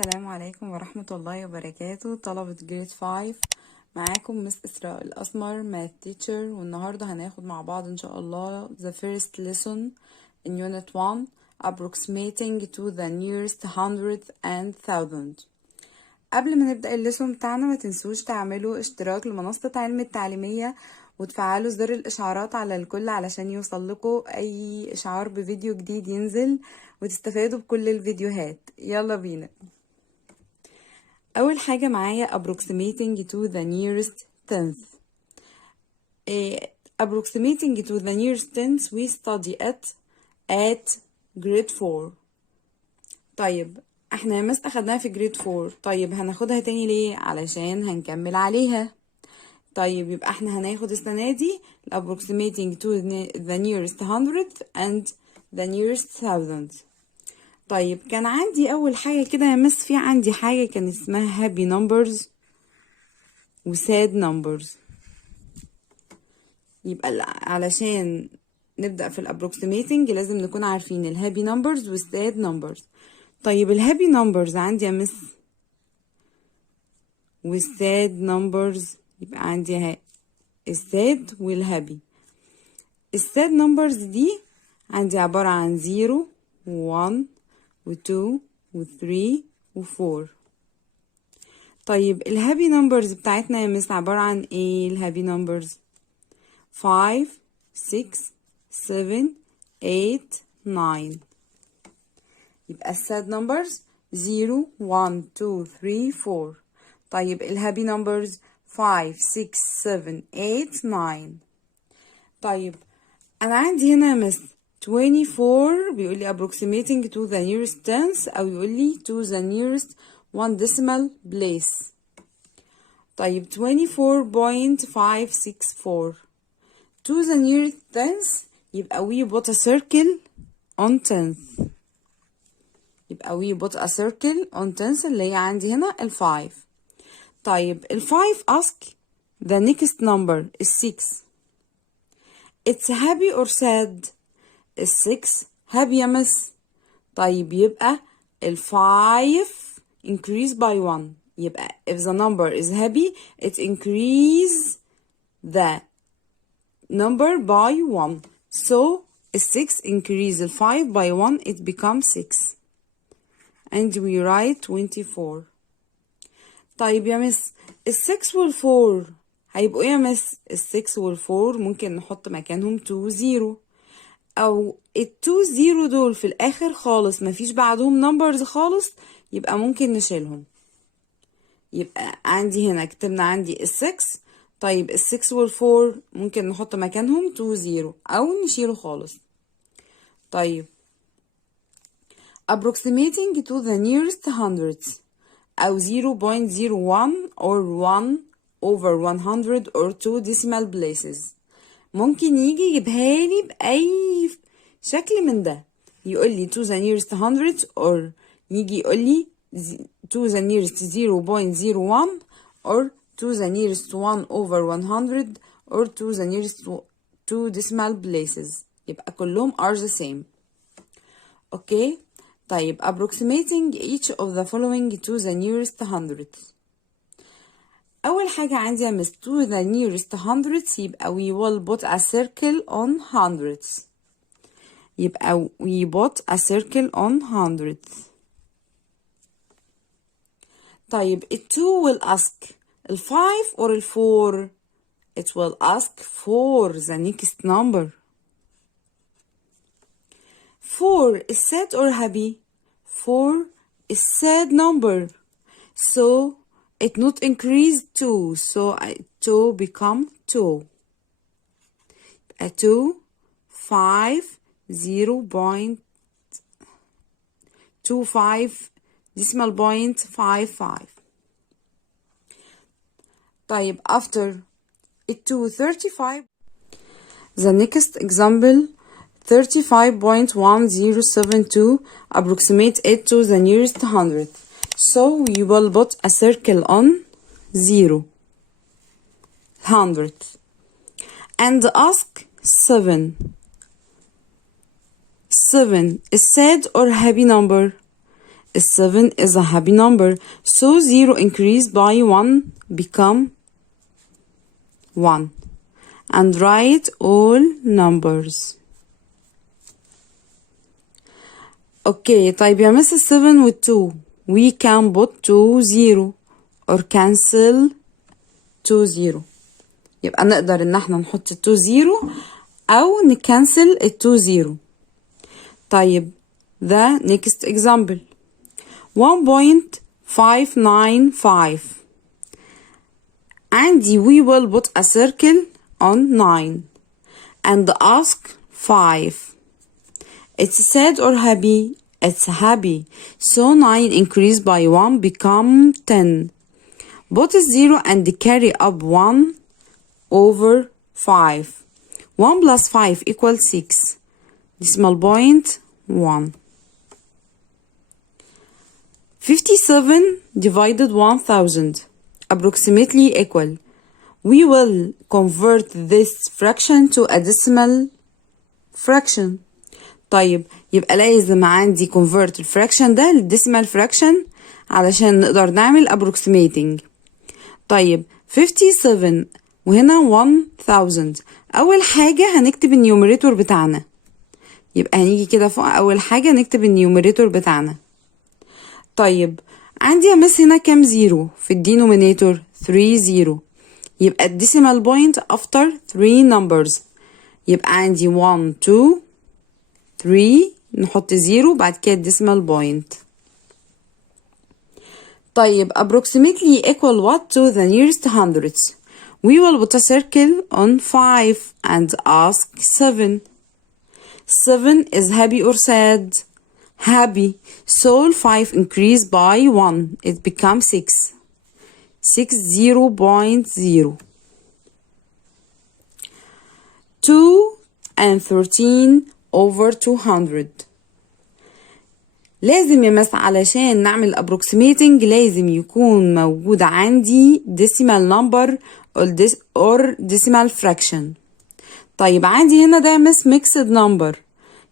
السلام عليكم ورحمة الله وبركاته طلبة جريد 5. معاكم مس إسراء الأسمر math teacher، والنهاردة هناخد مع بعض إن شاء الله the first lesson in Unit 1 Approximating to the nearest hundredth and thousand. قبل ما نبدأ الليسون بتاعنا ما تنسوش تعملوا اشتراك لمنصة علم التعليمية وتفعلوا زر الإشعارات على الكل علشان يوصلكوا أي إشعار بفيديو جديد ينزل وتستفادوا بكل الفيديوهات. يلا بينا. أول حاجة معايا approximating to the nearest tenth. Approximating to the nearest tenth we study at grade 4. طيب احنا يا مس اخدناها في جريد 4، طيب هناخدها تاني ليه؟ علشان هنكمل عليها. طيب يبقى احنا هناخد السنة دي approximating to the nearest hundredth and the nearest thousandth. طيب كان عندي اول حاجة كده يا مس، في عندي حاجة كان اسمها happy numbers و sad numbers. يبقى علشان نبدأ في الابروكسيميتنج لازم نكون عارفين الهابي نمبرز والساد نمبرز. طيب الهابي نمبرز عندي يا مس والساد نمبرز، يبقى عندي الساد والهابي. الساد نمبرز دي عندي عبارة عن 0 و1 و2 و3 و4. طيب الهابي نمبرز بتاعتنا يا مس عبارة عن ايه؟ الهابي نمبرز 5 6 7 8 9. يبقى الساد نمبرز 0 1 2 3 4. طيب الهابي نمبرز 5 6 7 8 9. طيب انا عندي هنا يا مس 24 بيقول لي approximating to the nearest tenth او يقول لي to the nearest one decimal place. طيب 24.564 to the nearest tenth يبقى we put a circle on tenth. يبقى we put a circle on tenth اللي هي عندي هنا ال5. طيب ال5 ask the next number is 6. It's happy or sad؟ ال6 happy يا مس. طيب يبقى ال5 increase by 1. يبقى if the number is happy it increase the number by 1. So ال6 increase ال5 by 1 it becomes 6. And we write 24. طيب يا مس ال6 وال4 هيبقوا ايه يا مس؟ ال6 وال4 ممكن نحط مكانهم 2 0 او ال2 0 دول في الاخر خالص مفيش بعدهم نمبرز خالص، يبقى ممكن نشيلهم. يبقى عندي هنا كتبنا عندي ال6. طيب ال6 وال4 ممكن نحط مكانهم 2 0 او نشيله خالص. طيب approximating to the nearest hundredths او 0.01 or 1 over 100 or 2 decimal places. ممكن يجي يجيبها لي بأي شكل من ده، يقول لي to the nearest hundredth or يجي يقول لي to the nearest 0.01 or to the nearest 1 over 100 or to the nearest 2 decimal places. يبقى كلهم are the same. اوكي. طيب approximating each of the following to the nearest hundredth. أول حاجة عندي يا مس to the nearest hundredths يبقى we will put a circle on hundredths. يبقى we put a circle on hundredths. طيب ال 2 will ask ال 5 or ال 4؟ it will ask for the next number. 4 is sad or happy؟ 4 is sad number. So it not increase 2, so 2 become 2. 2 5 0.25 decimal point 55. طيب after it to 35. The next example 35.1072 approximate it to the nearest hundredth. So we will put a circle on 0 hundredth and ask 7. 7 is sad or happy number؟ 7 is a happy number. So 0 increased by 1 become 1. And write all numbers. Okay, طيب يا مس 7 و 2 we can put 2 0 or cancel 2 0. يبقى نقدر ان احنا نحط 2 0 او نكنسل 2 0. طيب the next example 1.595 عندي we will put a circle on 9 and ask 5. It's sad or happy? It's happy. So 9 increased by 1 become 10. Put 0 and carry up 1 over 5. 1 plus 5 equals 6. Decimal point 1. 57 divided 1000 approximately equal. We will convert this fraction to a decimal fraction. طيب يبقى لازم عندي convert الفراكشن ده للديسيمال fraction علشان نقدر نعمل approximating. طيب 57 وهنا 1000. أول حاجة هنكتب النيوميريتور بتاعنا. يبقى هنيجي كده فوق أول حاجة نكتب النيوميريتور بتاعنا. طيب عندي يا مس هنا كام زيرو في الدينومينيتور؟ 3 0. يبقى الديسيمال بوينت after 3 numbers. يبقى عندي 1 2 3 نحط 0 بعد كده الديسيمال بوينت. طيب approximately equal what to the nearest hundreds. We will put a circle on 5 and ask 7. 7 is happy or sad? Happy. So 5 increased by 1. It becomes 6. 0.0. 2 and 13 over 200. لازم يا مس علشان نعمل approximating لازم يكون موجود عندي decimal number or decimal fraction. طيب عندي هنا ده مس mixed number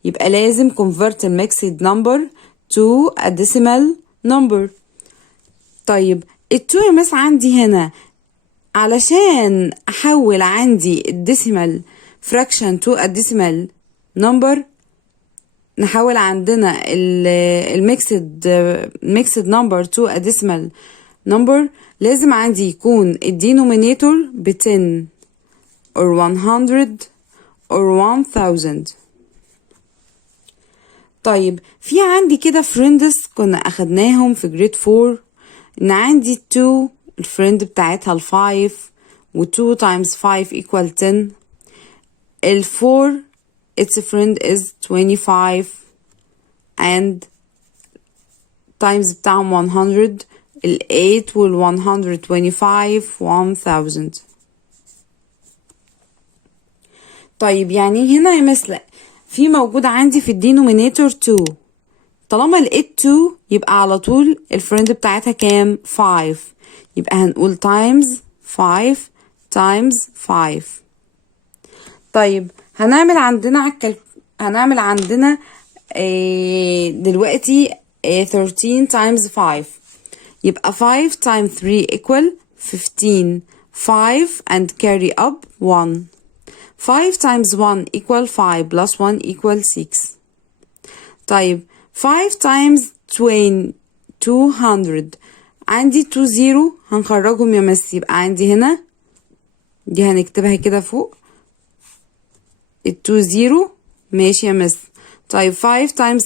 يبقى لازم convert mixed number to a decimal number. طيب التو يا مس عندي هنا علشان احول عندي الديسيمال fraction to a decimal number نحول عندنا الميكسد number to a decimal number لازم عندي يكون الدينومينيتور ب 10 or 100 or 1000. طيب في عندي كده friends كنا أخدناهم في grade 4 إن عندي 2 الفريند بتاعتها 5 و 2 times 5 equal 10. 4 its friend is 25 and times بتاعهم 100. 8 وال 125 1000. طيب يعني هنا يا مثلا في موجود عندي في الدينومينيتور 2. طالما لقيت 2 يبقى على طول الفريند بتاعتها كام؟ 5. يبقى هنقول times 5 times 5. طيب هنعمل عندنا دلوقتي 13 times 5. يبقى 5 times 3 equal 15. 5 and carry up 1. 5 times 1 equal 5 plus 1 equal 6. طيب 5 times 200 عندي 2 0 هنخرجهم يا مس يبقى عندي هنا دي هنكتبها كده فوق 2 0 ماشي يا مس. طيب 5 times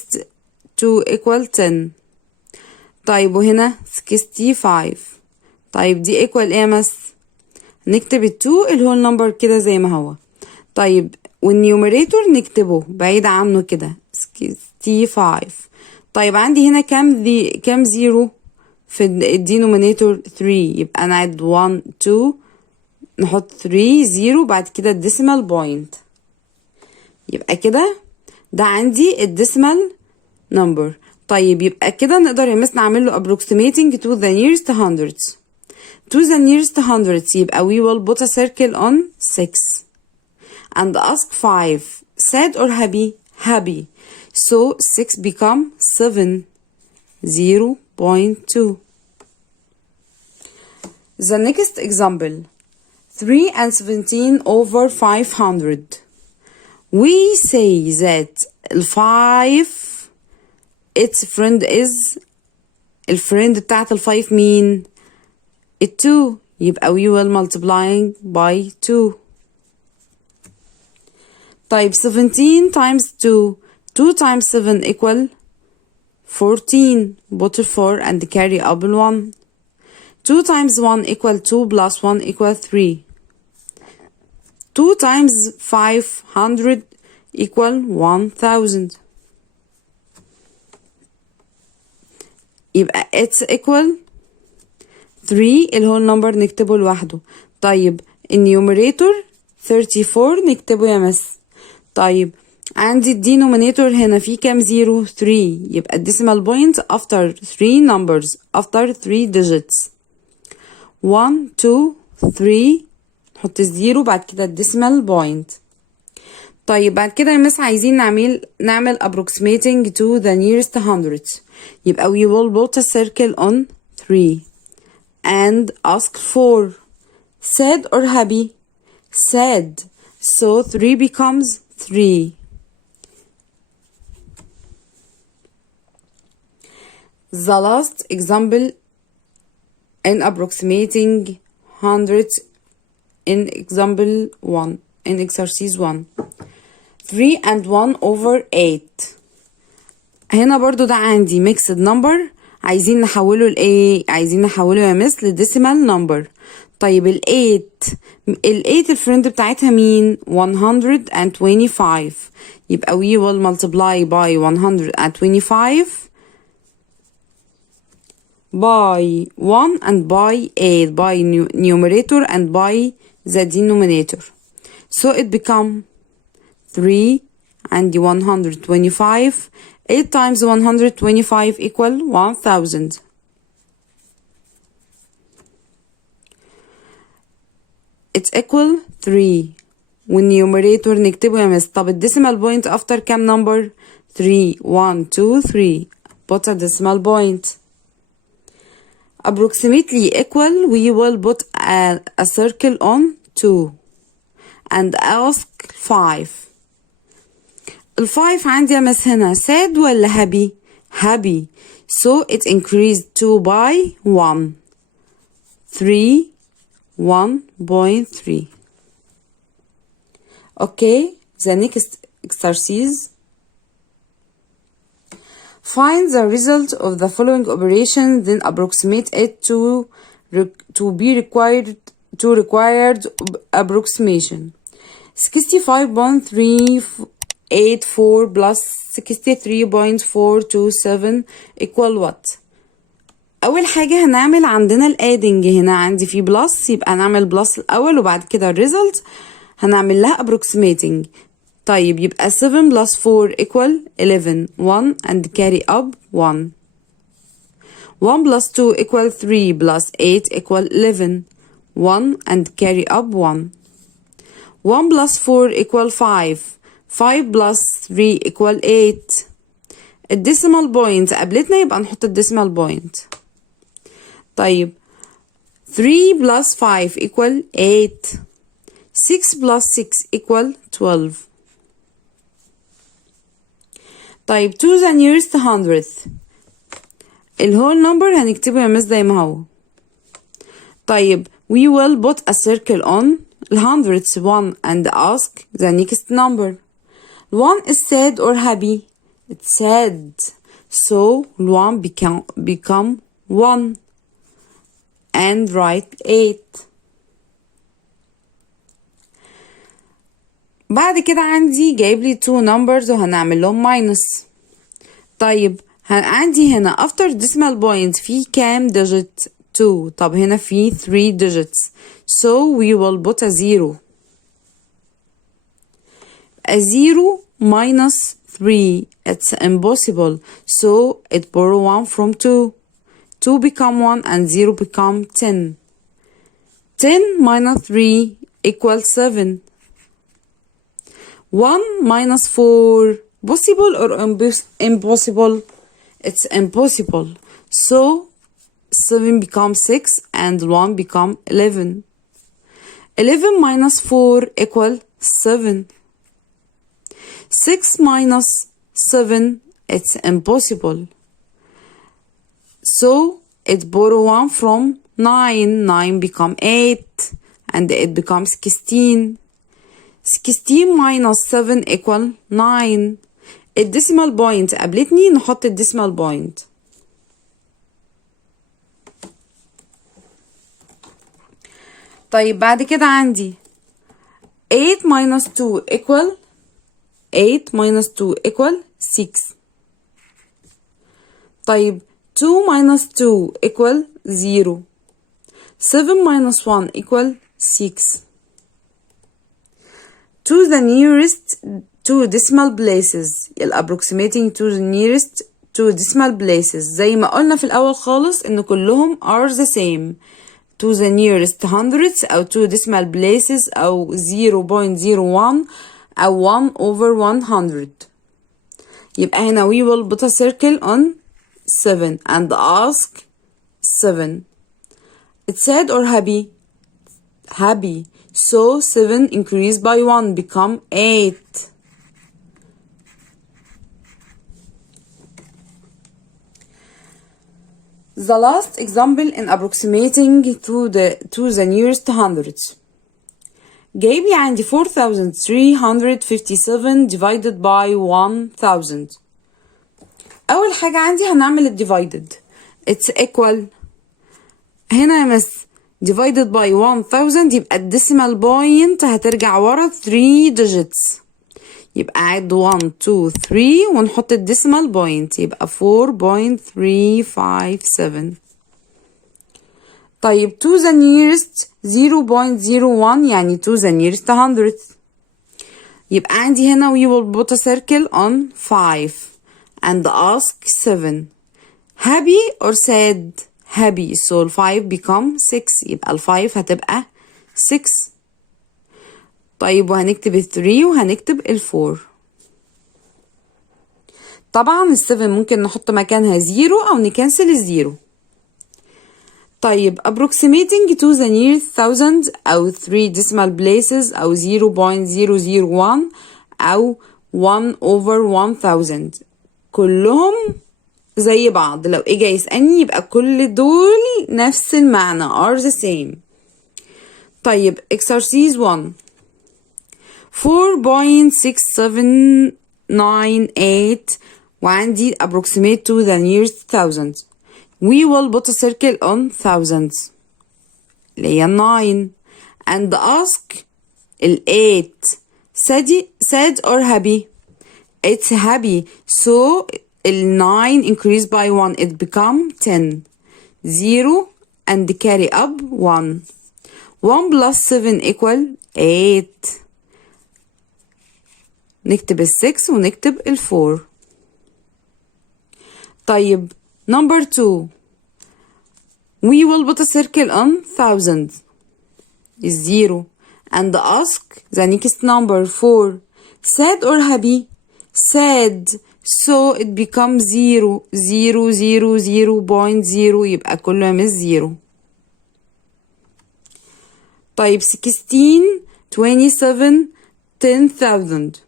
2 equal 10. طيب وهنا 65. طيب دي equal ايه يا مس؟ نكتب 2 اللي هو النمبر كده زي ما هو. طيب والنيوميريتور نكتبه بعيد عنه كده 65. طيب عندي هنا كام زيرو في الدينومينيتور؟ 3. يبقى نعد 1 2 نحط 3 0 بعد كده الديسيمال بوينت. يبقى كده ده عندي الديسيمال نمبر. طيب يبقى كده نقدر يا مس نعمل له approximating to the nearest hundreds. To the nearest hundreds يبقى we will put a circle on 6 and ask 5. Sad or happy? Happy. So 6 become 7. 0.2. The next example, 3 and 17 over 500. We say that 5 its friend is الفريند بتاعت 5 مين؟ 2. يبقى we will multiplying by 2. طيب 17 times 2. 2 times 7 equal 14. Put 4 and carry up 1. 2 times 1 equal 2 plus 1 equal 3. 2 times 500 equal 1000. يبقى it's equal 3 الهول نمبر نكتبه لوحده. طيب النيوميريتور 34 نكتبه يا مس. طيب عندي الدينومينيتور هنا فيه كام زيرو؟ 3. يبقى الديسيمال بوينت after 3 numbers after 3 digits 1 2 3 نحط الزيرو بعد كده الديسيمال بوينت. طيب بعد كده يا مس عايزين نعمل approximating to the nearest 100. يبقى we will put a circle on 3 and ask for sad or happy? Sad. So 3 becomes 3. The last example in approximating hundreds in example 1 in exercise 1. 3 and 1 over 8. هنا برضو ده عندي mixed number عايزين نحوله لإيه؟ عايزين نحوله يا مس لديسيمال نمبر. طيب ال 8 الفريند بتاعتها مين؟ 125. يبقى we will multiply by 125 by 1 and by 8 by numerator and by the denominator. So it become 3 and 125. 8 times 125 equal 1000. It's equal 3. والنيوميريتور نكتبه يا مس. طب الديسيمال بوينت after كام number؟ 3 1 2 3. Put a decimal point. Approximately equal we will put a circle on 2 and ask 5. ال5 عندي يا مس هنا sad ولا happy؟ happy. So it increased 2 by 1. 3 1.3. Okay, the next exercise. Find the result of the following operation, then approximate it to required approximation. 65.384 plus 63.427 equal what? اول حاجه هنعمل عندنا الادنج. هنا عندي في بلس، يبقى هنعمل بلس الاول وبعد كده الريزلت هنعمل لها approximating. طيب يبقى 7 plus 4 equal 11. 1 and carry up 1. 1 plus 2 equal 3 plus 8 equal 11. 1 and carry up 1. 1 plus 4 equal 5. 5 plus 3 equal 8. الديسيمال بوينت قابلتنا يبقى نحط الديسيمال بوينت. طيب 3 plus 5 equal 8. 6 plus 6 equal 12. طيب to the nearest 100th الهول نمبر هنكتبه يا مس زي ما هو. طيب we will put a circle on hundredths 1 and ask the next number. 1 is sad or happy? It's sad. So 1 become 1 and write 8. بعد كده عندي جايب لي 2 numbers وهنعمل لهم minus. طيب عندي هنا after decimal point في كام digit؟ 2. طب هنا في 3 digits. So we will put a 0. A 0 minus 3. It's impossible. So it borrow 1 from 2. 2 become 1 and 0 become 10. 10 minus 3 equals 7. 1 minus 4 possible or impossible? It's impossible. So 7 becomes 6 and 1 become 11. 11 minus 4 equal 7. 6 minus 7, it's impossible. So it borrow 1 from 9. 9 become 8 and it becomes 16. 16 minus 7 equal 9. الديسيمال بوينت قابلتني، نحط الديسيمال بوينت. طيب بعد كده عندي 8 minus 2 equal 8 minus 2 equal 6. طيب 2 minus 2 equal 0. 7 minus 1 equal 6. To the nearest two decimal places. approximating to the nearest two decimal places. زي ما قلنا في الأول خالص إن كلهم are the same. To the nearest hundreds أو two decimal places أو 0.01 أو 1 over 100. يبقى هنا we will put a circle on 7 and ask 7. It's sad or happy? Happy. So 7 increased by 1 become 8. The last example in approximating to the nearest hundreds. جايب لي عندي 4357 divided by 1000. أول حاجة عندي هنعمل divided. It's equal. هنا يا مس divided by 1000 يبقى الديسيمال بوينت هترجع ورا 3 digits. يبقى عد 1 2 3 ونحط الديسيمال بوينت يبقى 4.357. طيب to the nearest 0.01 يعني to the nearest 100. يبقى عندي هنا we will put a circle on 5 and ask 7. Happy or sad? Happy. So 5 become 6. يبقى 5 هتبقى 6. طيب وهنكتب 3 وهنكتب 4. طبعا 7 ممكن نحط مكانها 0 أو نكنسل 0. طيب approximating to the nearest 1000 أو 3 decimal places أو 0.001 أو 1 over 1000 كلهم زي بعض. لو اجا يسألني يبقى كل دول نفس المعنى are the same. طيب exercise 1 4.6798 وعندي approximate to the nearest 1000. We will put a circle on thousands اللي هي 9 and ask ال 8 sad or happy? It's happy. So ال 9 increase by 1 it become 10. 0 and carry up 1. 1 plus 7 equal 8. نكتب ال 6 ونكتب ال 4. طيب number 2 we will put a circle on 1000 is 0 and ask the next number 4 sad or happy? Sad. So it becomes 0 0 0 0.0 يبقى كله مش 0. طيب 16 27 10,000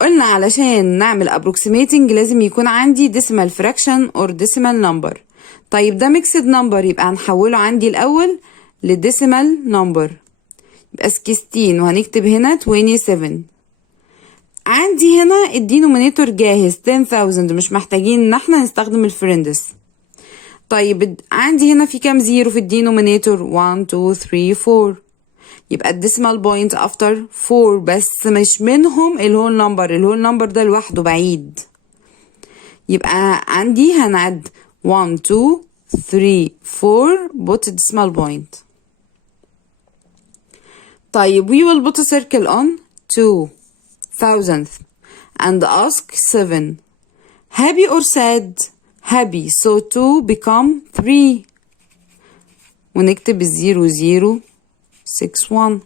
قلنا علشان نعمل approximating لازم يكون عندي decimal fraction or decimal number. طيب ده mixed number يبقى هنحوله عندي الأول لديسيمال number يبقى 16 وهنكتب هنا 27. عندي هنا الدينومينيتور جاهز 10,000 مش محتاجين ان احنا نستخدم الفرندس. طيب عندي هنا في كام زيرو في الدينومينيتور 1 2 3 4 يبقى الديسيمال بوينت افتر 4 بس مش منهم الهول نمبر ده لوحده بعيد. يبقى عندي هنعد 1 2 3 4 put decimal point. طيب we will put a circle on 2000 and ask 7 happy or sad? Happy. So 2 become 3 ونكتب 0 0 6 1.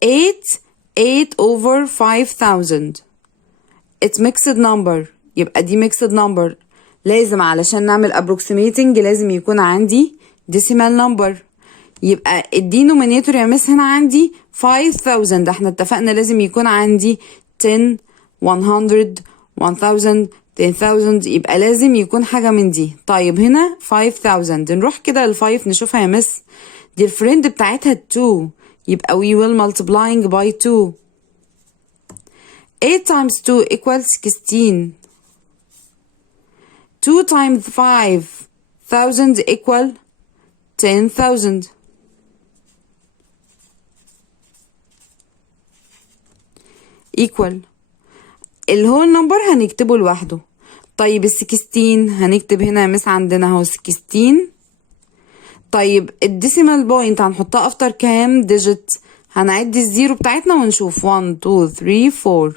8 over 5000 it's mixed number، يبقى دي mixed number. لازم علشان نعمل approximating لازم يكون عندي decimal number. يبقى الدينومينيتور يا مس هنا عندي 5000، احنا اتفقنا لازم يكون عندي 10 100 1000 10000، يبقى لازم يكون حاجة من دي. طيب هنا 5000، نروح كده ل5 نشوفها يا مس، دي الفريند بتاعتها 2، يبقى we will multiplying by 2. 8 times 2 equals 16. 2 times 5000 equal 10,000. equal الهول نمبر هنكتبه لوحده. طيب ال16 هنكتب هنا يا مس عندنا اهو 16. طيب الديسيمال بوينت هنحطها افتر كام ديجيت؟ هنعد الزيرو بتاعتنا ونشوف 1 2 3 4،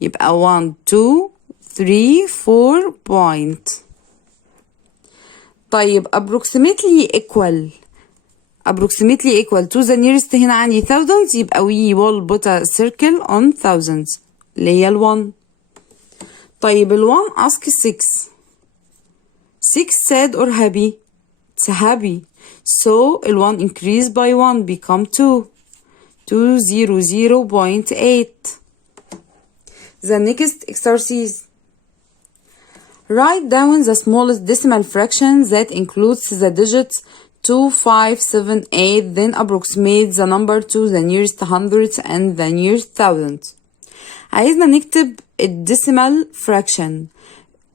يبقى 1 2 3 4 بوينت. طيب approximately equal to the nearest هنا عندي thousands، يبقى we will put a circle on thousands اللي هي ال1. طيب ال1 ask 6 sad or happy؟ it's happy. So ال1 increase by 1 become 2 200.8. The next exercise. Write down the smallest decimal fraction that includes the digits 2, 5, 7, 8, then approximate the number to the nearest hundreds and the nearest thousands. عايزنا نكتب الديسيمال فراكشن.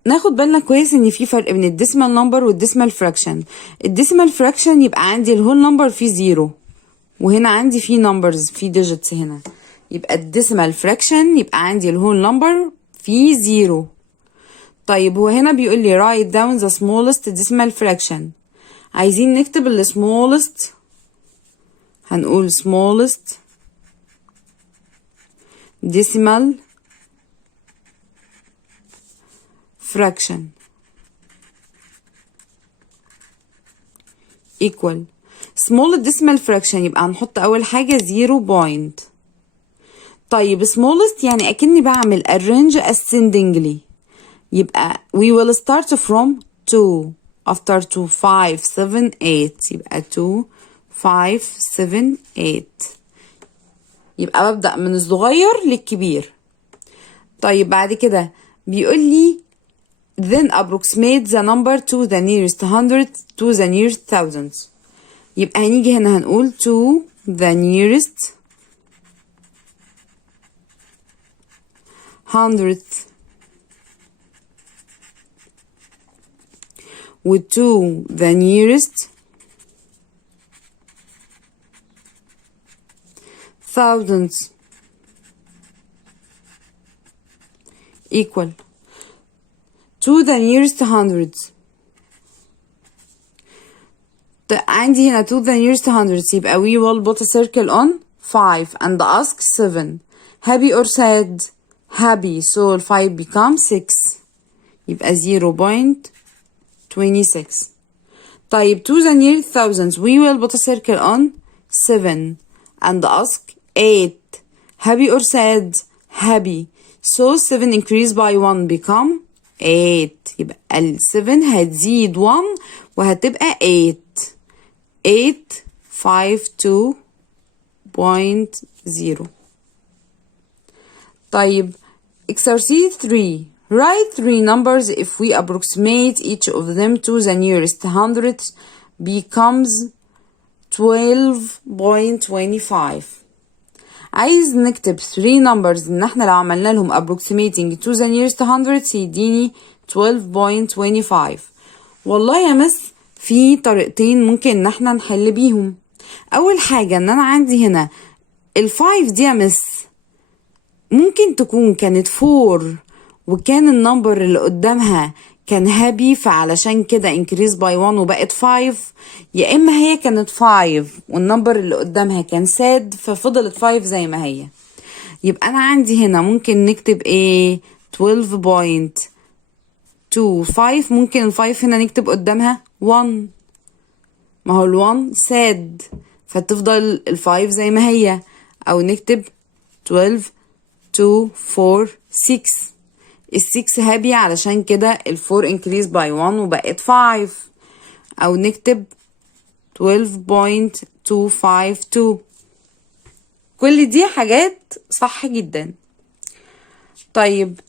ناخد بالنا كويس ان في فرق بين الديسيمال نمبر والديسيمال فراكشن. الديسيمال فراكشن يبقى عندي الهول نمبر فيه زيرو، وهنا عندي فيه نمبرز فيه ديجيتس هنا. يبقى الديسيمال فراكشن يبقى عندي الهول نمبر فيه زيرو. طيب هو هنا بيقول لي write down the smallest decimal fraction. عايزين نكتب ال smallest، هنقول smallest decimal fraction equal small decimal fraction، يبقى هنحط أول حاجة 0 point. طيب smallest يعني أكني بعمل arrange ascendingly، يبقى we will start from 2 after 2 5 7 8، يبقى 2 5 7 8، يبقى ببدأ من الصغير للكبير. طيب بعد كده بيقول لي then approximate the number to the nearest hundred to the nearest thousands. يبقى هنيجي هنا هنقول to the nearest hundredth و to the nearest thousands equal to the nearest hundreds. عندي هنا to the nearest hundreds، يبقى we will put a circle on 5 and ask 7 happy or sad؟ happy. So 5 becomes 6، يبقى 0.26. طيب to the nearest thousands we will put a circle on 7 and ask 8 happy or sad؟ happy. So 7 increase by 1 become 8، يبقى ال 7 هتزيد 1 وهتبقى 8 852.0. طيب exercise 3. Write 3 numbers if we approximate each of them to the nearest hundred becomes 12.25. عايز نكتب 3 numbers ان احنا لو عملنا لهم approximating to the nearest hundred يديني 12.25. والله يا مس في طريقتين ممكن ان احنا نحل بيهم. اول حاجة ان انا عندي هنا ال5 دي يا مس ممكن تكون كانت 4 وكان النمبر اللي قدامها كان هابي، فعلشان كده increase by 1 وبقت 5، يا اما هي كانت 5 والنمبر اللي قدامها كان ساد ففضلت 5 زي ما هي. يبقى انا عندي هنا ممكن نكتب ايه 12.25. ممكن ال5 هنا نكتب قدامها 1، ما هو ال1 ساد فتفضل ال5 زي ما هي، او نكتب 12 2 4 6 ال6 هابي علشان كده ال4 increase by 1 وبقت 5. او نكتب 12.252. كل دي حاجات صح جدا. طيب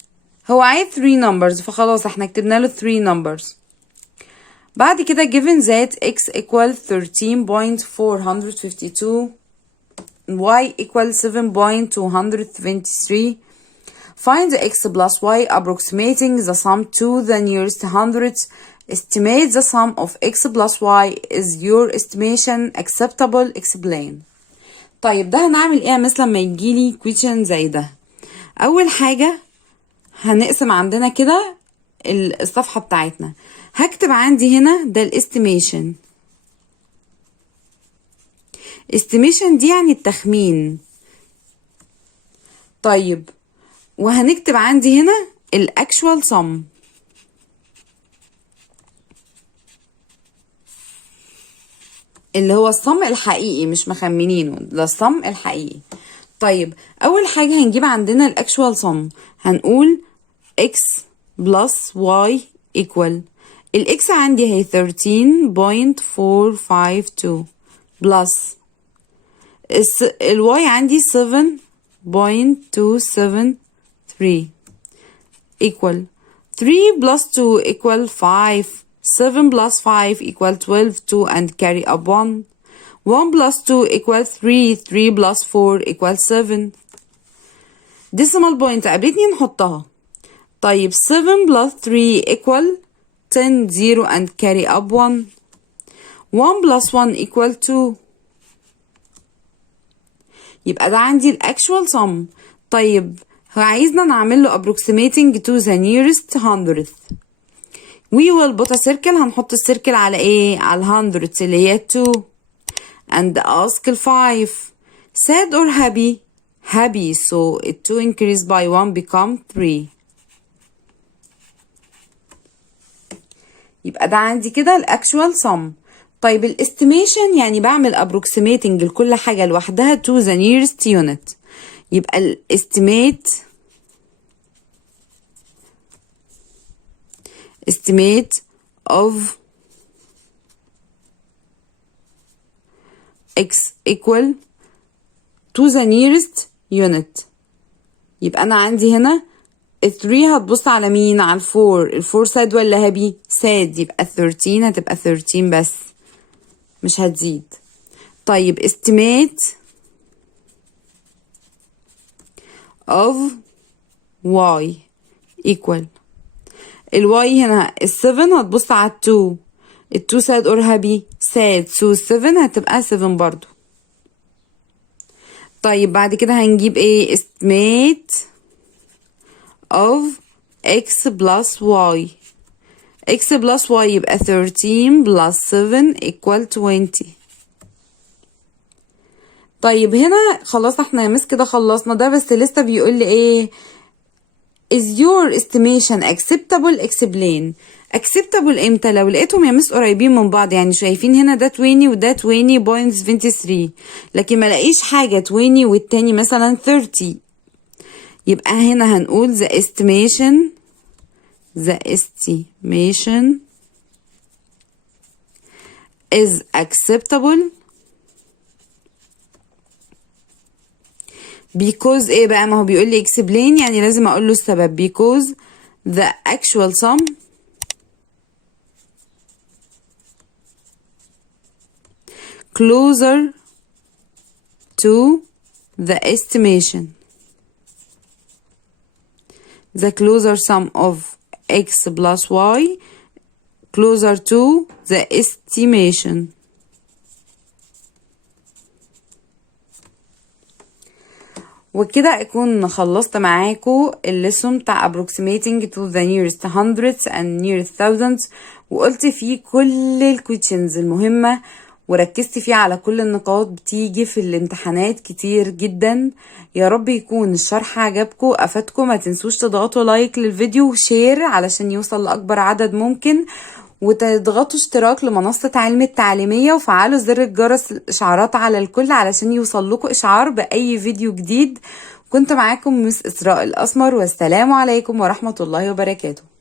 هو عايز 3 numbers فخلاص احنا كتبنا له 3 numbers. بعد كده given that x equal 13.452 y equal 7.223 find x plus y approximating the sum to the nearest hundreds. Estimate the sum of x plus y. Is your estimation acceptable? Explain. طيب ده هنعمل ايه مثلا لما يجيلي question زي ده؟ اول حاجة هنقسم عندنا كده الصفحة بتاعتنا. هكتب عندي هنا ده الاستيميشن. estimation دي يعني التخمين. طيب وهنكتب عندي هنا الاكشوال sum اللي هو الصم الحقيقي مش مخمنينه، ده الصم الحقيقي. طيب اول حاجة هنجيب عندنا الاكشوال sum. هنقول x plus y equal الاكس عندي هي 13.452 plus الواي عندي 7.273 equal 3 plus 2 equal 5. 7 plus 5 equal 12. 2 and carry up 1. 1 plus 2 equal 3. 3 plus 4 equal 7. decimal point قابلتني نحطها. طيب 7 plus 3 equal 10. 0 and carry up 1. 1 plus 1 equal 2. يبقى ده عندي الاكشوال sum. طيب هو عايزنا نعمل له approximating to the nearest hundredth. we will put a circle. هنحط السيركل على ايه؟ على hundredths اللي هي 2 and ask 5 sad or happy. happy so 2 increase by 1 become 3. يبقى ده عندي كده الاكشوال sum. طيب الاستيميشن يعني بعمل approximating لكل حاجة لوحدها to the nearest unit. يبقى الاستيميت of x equal to the nearest unit. يبقى أنا عندي هنا 3 هتبص على مين؟ على 4 ساد ولا هابي؟ ساد. يبقى 13 هتبقى 13 بس مش هتزيد. طيب estimate of y equal الواي هنا 7 هتبص على 2. 2 ساد اور هابي؟ ساد so 7 هتبقى 7 برضو. طيب بعد كده هنجيب ايه؟ estimate of x plus y. x plus y يبقى 13 plus 7 equal 20. طيب هنا خلاص احنا يا مس كده خلصنا ده، بس لسه بيقول لي ايه؟ is your estimation acceptable? explain. acceptable امتى؟ لو لقيتهم يا مس قريبين من بعض، يعني شايفين هنا ده 20 وده 20.73 لكن ما لاقيش حاجة 20 والتاني مثلا 30. يبقى هنا هنقول the estimation is acceptable because ايه بقى؟ ما هو بيقول لي explain يعني لازم اقول له السبب. because the actual sum closer to the estimation. the closer sum of x plus y closer to the estimation. وكده اكون خلصت معاكم الليسون بتاع approximating to the nearest hundreds and nearest thousands، وقلت فيه كل الكويشنز المهمة وركزت فيه على كل النقاط بتيجي في الامتحانات كتير جدا. يا رب يكون الشرح عجبكم افادكم. ما تنسوش تضغطوا لايك للفيديو وشير علشان يوصل لاكبر عدد ممكن، وتضغطوا اشتراك لمنصة علم التعليمية وفعلوا زر الجرس الاشعارات على الكل علشان يوصل لكم اشعار باي فيديو جديد. كنت معاكم مس إسراء الأسمر، والسلام عليكم ورحمة الله وبركاته.